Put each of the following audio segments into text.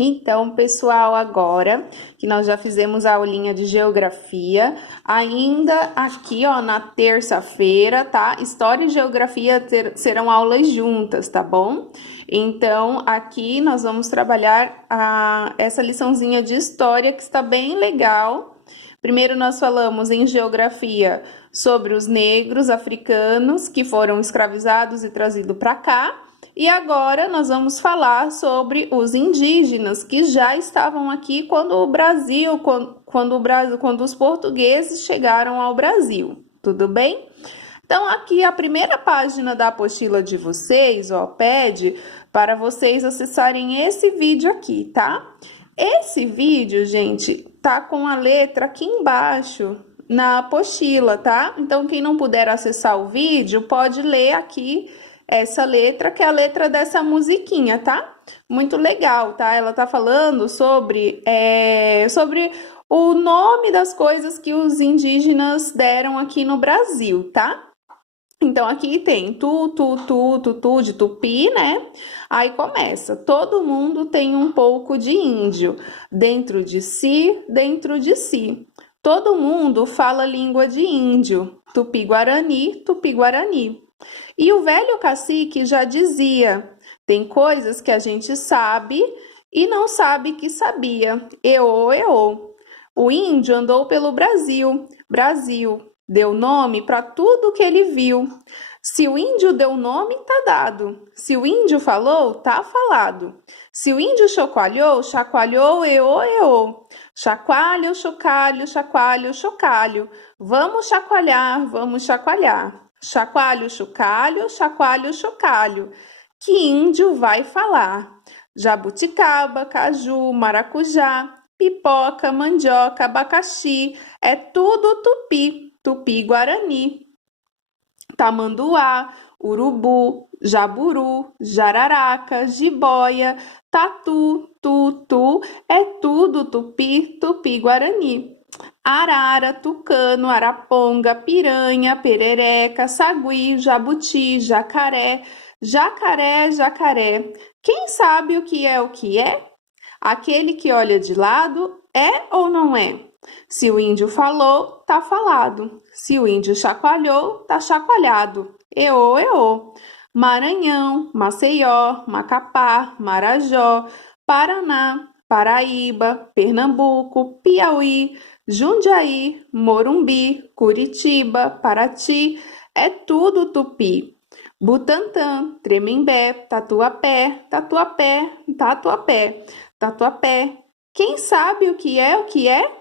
Então, pessoal, agora que nós já fizemos a aulinha de geografia, ainda aqui, ó, na terça-feira, tá? História e geografia serão aulas juntas, tá bom? Então, aqui nós vamos trabalhar essa liçãozinha de história que está bem legal. Primeiro, nós falamos em geografia sobre os negros africanos que foram escravizados e trazidos para cá. E agora nós vamos falar sobre os indígenas que já estavam aqui quando os portugueses chegaram ao Brasil. Tudo bem? Então, aqui a primeira página da apostila de vocês, ó, pede para vocês acessarem esse vídeo aqui, tá? Esse vídeo, gente, tá com a letra aqui embaixo na apostila, tá? Então, quem não puder acessar o vídeo, pode ler aqui essa letra, que é a letra dessa musiquinha, tá? Muito legal, tá? Ela tá falando sobre o nome das coisas que os indígenas deram aqui no Brasil, tá? Então, aqui tem tu, de tupi, né? Aí começa, todo mundo tem um pouco de índio, dentro de si, dentro de si. Todo mundo fala língua de índio, tupi-guarani, tupi-guarani. E o velho cacique já dizia, tem coisas que a gente sabe e não sabe que sabia. Eô, eô. O índio andou pelo Brasil, deu nome para tudo que ele viu. Se o índio deu nome, tá dado. Se o índio falou, tá falado. Se o índio chacoalhou, chacoalhou, eô, eô. Chacoalho, chocalho, chacoalho, chocalho. Vamos chacoalhar, vamos chacoalhar. Chacoalho, chocalho, chacoalho, chocalho. Que índio vai falar? Jabuticaba, caju, maracujá, pipoca, mandioca, abacaxi, é tudo tupi, tupi-guarani. Tamanduá, urubu, jaburu, jararaca, jiboia, tatu, tutu, é tudo tupi, tupi-guarani. Arara, tucano, araponga, piranha, perereca, sagui, jabuti, jacaré, jacaré, jacaré. Quem sabe o que é o que é? Aquele que olha de lado é ou não é? Se o índio falou, tá falado. Se o índio chacoalhou, tá chacoalhado. Eô, eô. Maranhão, Maceió, Macapá, Marajó, Paraná, Paraíba, Pernambuco, Piauí, Jundiaí, Morumbi, Curitiba, Paraty, é tudo tupi. Butantã, Tremembé, Tatuapé, Tatuapé, Tatuapé, Tatuapé. Quem sabe o que é o que é?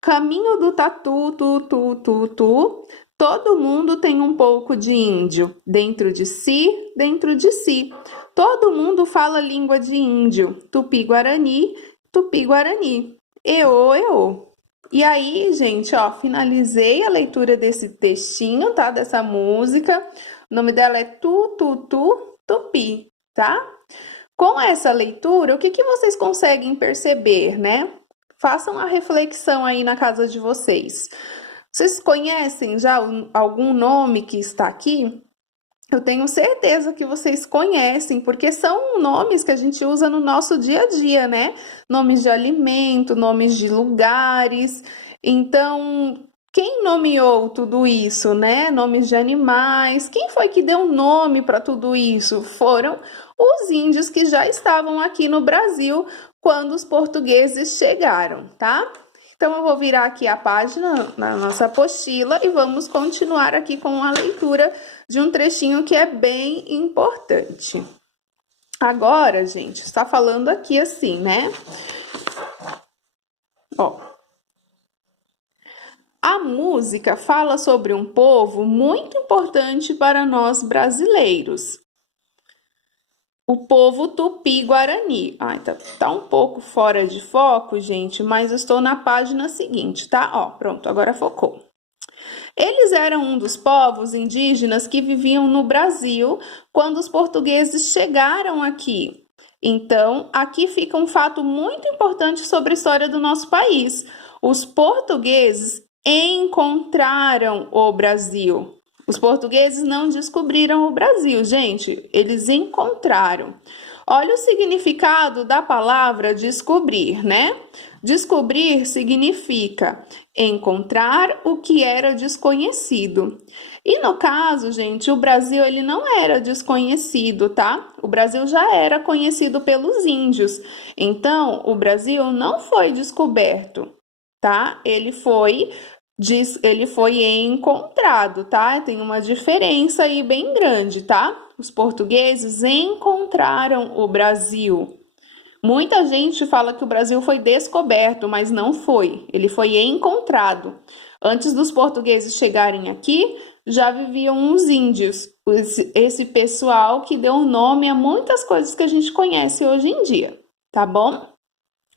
Caminho do tatu, tu. Todo mundo tem um pouco de índio, dentro de si, dentro de si. Todo mundo fala língua de índio, tupi-guarani, tupi-guarani. Eô, eô. E aí, gente, ó, finalizei a leitura desse textinho, tá? Dessa música. O nome dela é Tupi, tá? Com essa leitura, o que vocês conseguem perceber, né? Façam a reflexão aí na casa de vocês. Vocês conhecem já algum nome que está aqui? Eu tenho certeza que vocês conhecem, porque são nomes que a gente usa no nosso dia a dia, né? Nomes de alimento, nomes de lugares. Então, quem nomeou tudo isso, né? Nomes de animais. Quem foi que deu nome para tudo isso? Foram os índios que já estavam aqui no Brasil quando os portugueses chegaram, tá? Então, eu vou virar aqui a página na nossa apostila e vamos continuar aqui com a leitura de um trechinho que é bem importante. Agora, gente, está falando aqui assim, né? Ó. A música fala sobre um povo muito importante para nós brasileiros. O povo tupi-guarani. Ai, tá um pouco fora de foco, gente, mas eu estou na página seguinte, tá? Ó, pronto, agora focou. Eles eram um dos povos indígenas que viviam no Brasil quando os portugueses chegaram aqui. Então, aqui fica um fato muito importante sobre a história do nosso país. Os portugueses encontraram o Brasil. Os portugueses não descobriram o Brasil, gente, eles encontraram. Olha o significado da palavra descobrir, né? Descobrir significa encontrar o que era desconhecido. E no caso, gente, o Brasil ele não era desconhecido, tá? O Brasil já era conhecido pelos índios. Então, o Brasil não foi descoberto, tá? Ele foi encontrado, tá? Tem uma diferença aí bem grande, tá? Os portugueses encontraram o Brasil. Muita gente fala que o Brasil foi descoberto, mas não foi. Ele foi encontrado. Antes dos portugueses chegarem aqui, já viviam os índios. Esse pessoal que deu nome a muitas coisas que a gente conhece hoje em dia, tá bom?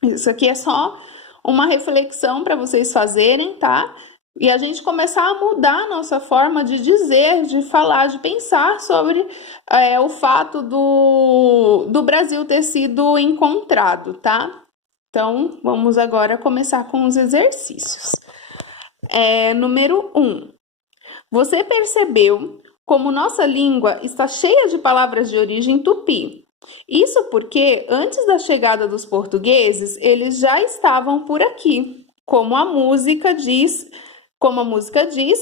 Isso aqui é só uma reflexão para vocês fazerem, tá? E a gente começar a mudar a nossa forma de dizer, de falar, de pensar sobre o fato do Brasil ter sido encontrado, tá? Então, vamos agora começar com os exercícios. Número 1. Você percebeu como nossa língua está cheia de palavras de origem tupi? Isso porque, antes da chegada dos portugueses, eles já estavam por aqui. Como a música diz,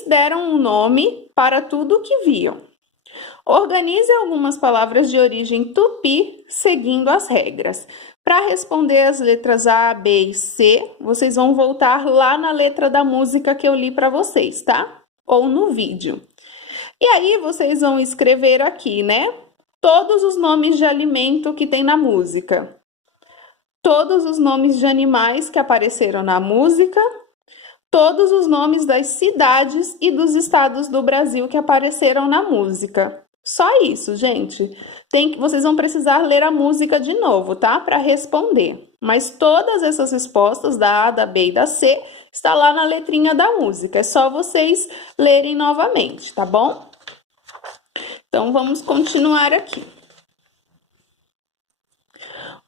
deram um nome para tudo o que viam. Organize algumas palavras de origem tupi, seguindo as regras. Para responder as letras A, B e C, vocês vão voltar lá na letra da música que eu li para vocês, tá? Ou no vídeo. E aí, vocês vão escrever aqui, né? Todos os nomes de alimento que tem na música. Todos os nomes de animais que apareceram na música. Todos os nomes das cidades e dos estados do Brasil que apareceram na música. Só isso, gente. Vocês vão precisar ler a música de novo, tá? Para responder. Mas todas essas respostas da A, da B e da C está lá na letrinha da música. É só vocês lerem novamente, tá bom? Então, vamos continuar aqui.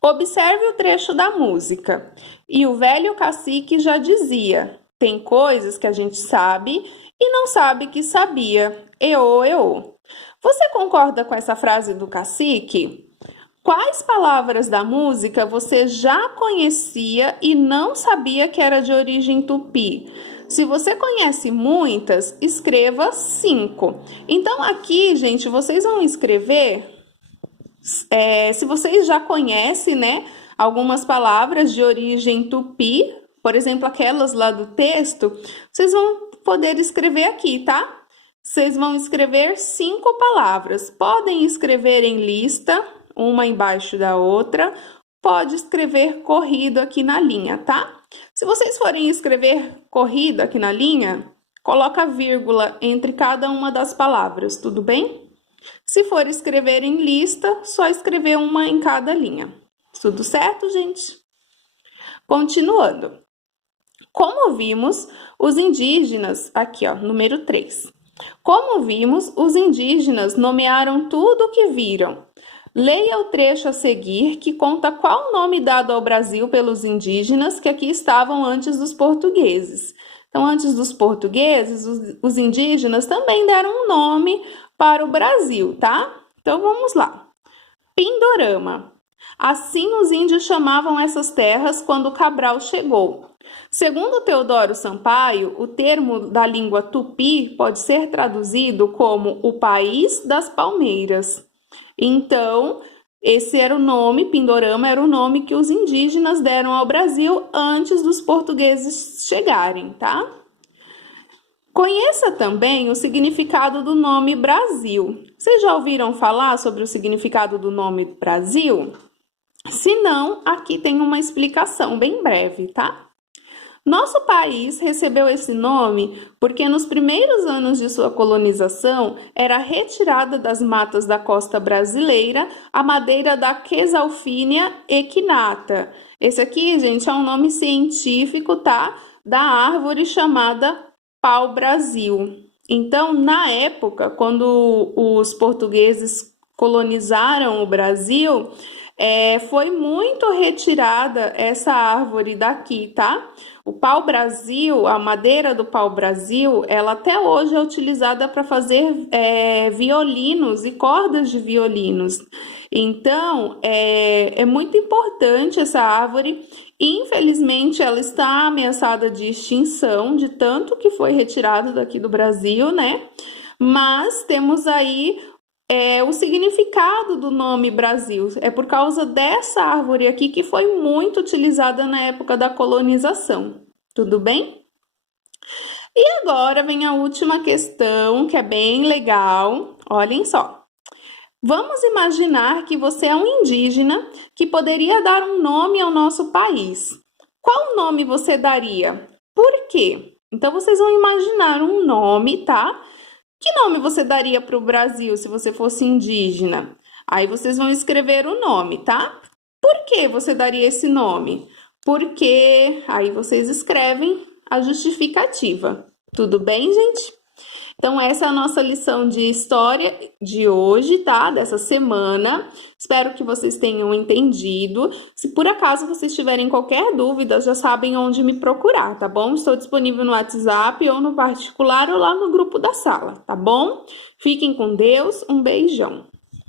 Observe o trecho da música. E o velho cacique já dizia: tem coisas que a gente sabe e não sabe que sabia. Eô, eô. Você concorda com essa frase do cacique? Quais palavras da música você já conhecia e não sabia que era de origem tupi? Se você conhece muitas, escreva 5. Então, aqui, gente, vocês vão escrever, se vocês já conhecem, né, algumas palavras de origem tupi, por exemplo, aquelas lá do texto, vocês vão poder escrever aqui, tá? Vocês vão escrever 5 palavras. Podem escrever em lista, uma embaixo da outra. Pode escrever corrido aqui na linha, tá? Se vocês forem escrever corrido aqui na linha, coloca vírgula entre cada uma das palavras, tudo bem? Se for escrever em lista, só escrever uma em cada linha. Tudo certo, gente? Continuando. Como vimos, os indígenas, aqui ó, número 3. Como vimos, os indígenas nomearam tudo o que viram. Leia o trecho a seguir que conta qual o nome dado ao Brasil pelos indígenas que aqui estavam antes dos portugueses. Então, antes dos portugueses, os indígenas também deram um nome para o Brasil, tá? Então, vamos lá. Pindorama. Assim os índios chamavam essas terras quando Cabral chegou. Segundo Teodoro Sampaio, o termo da língua tupi pode ser traduzido como o país das palmeiras. Então, esse era o nome, Pindorama era o nome que os indígenas deram ao Brasil antes dos portugueses chegarem, tá? Conheça também o significado do nome Brasil. Vocês já ouviram falar sobre o significado do nome Brasil? Se não, aqui tem uma explicação bem breve, tá? Nosso país recebeu esse nome porque nos primeiros anos de sua colonização era retirada das matas da costa brasileira a madeira da Quesalfinia equinata. Esse aqui, gente, é um nome científico, tá? Da árvore chamada pau-brasil. Então, na época, quando os portugueses colonizaram o Brasil, Foi muito retirada essa árvore daqui, tá? O pau-brasil, a madeira do pau-brasil, ela até hoje é utilizada para fazer violinos e cordas de violinos. Então, é muito importante essa árvore. Infelizmente, ela está ameaçada de extinção, de tanto que foi retirado daqui do Brasil, né? Mas temos aí o significado do nome Brasil. É por causa dessa árvore aqui que foi muito utilizada na época da colonização. Tudo bem? E agora vem a última questão, que é bem legal. Olhem só. Vamos imaginar que você é um indígena que poderia dar um nome ao nosso país. Qual nome você daria? Por quê? Então vocês vão imaginar um nome, tá? Que nome você daria para o Brasil se você fosse indígena? Aí vocês vão escrever o nome, tá? Por que você daria esse nome? Porque aí vocês escrevem a justificativa. Tudo bem, gente? Então, essa é a nossa lição de história de hoje, tá? Dessa semana. Espero que vocês tenham entendido. Se por acaso vocês tiverem qualquer dúvida, já sabem onde me procurar, tá bom? Estou disponível no WhatsApp ou no particular ou lá no grupo da sala, tá bom? Fiquem com Deus, um beijão.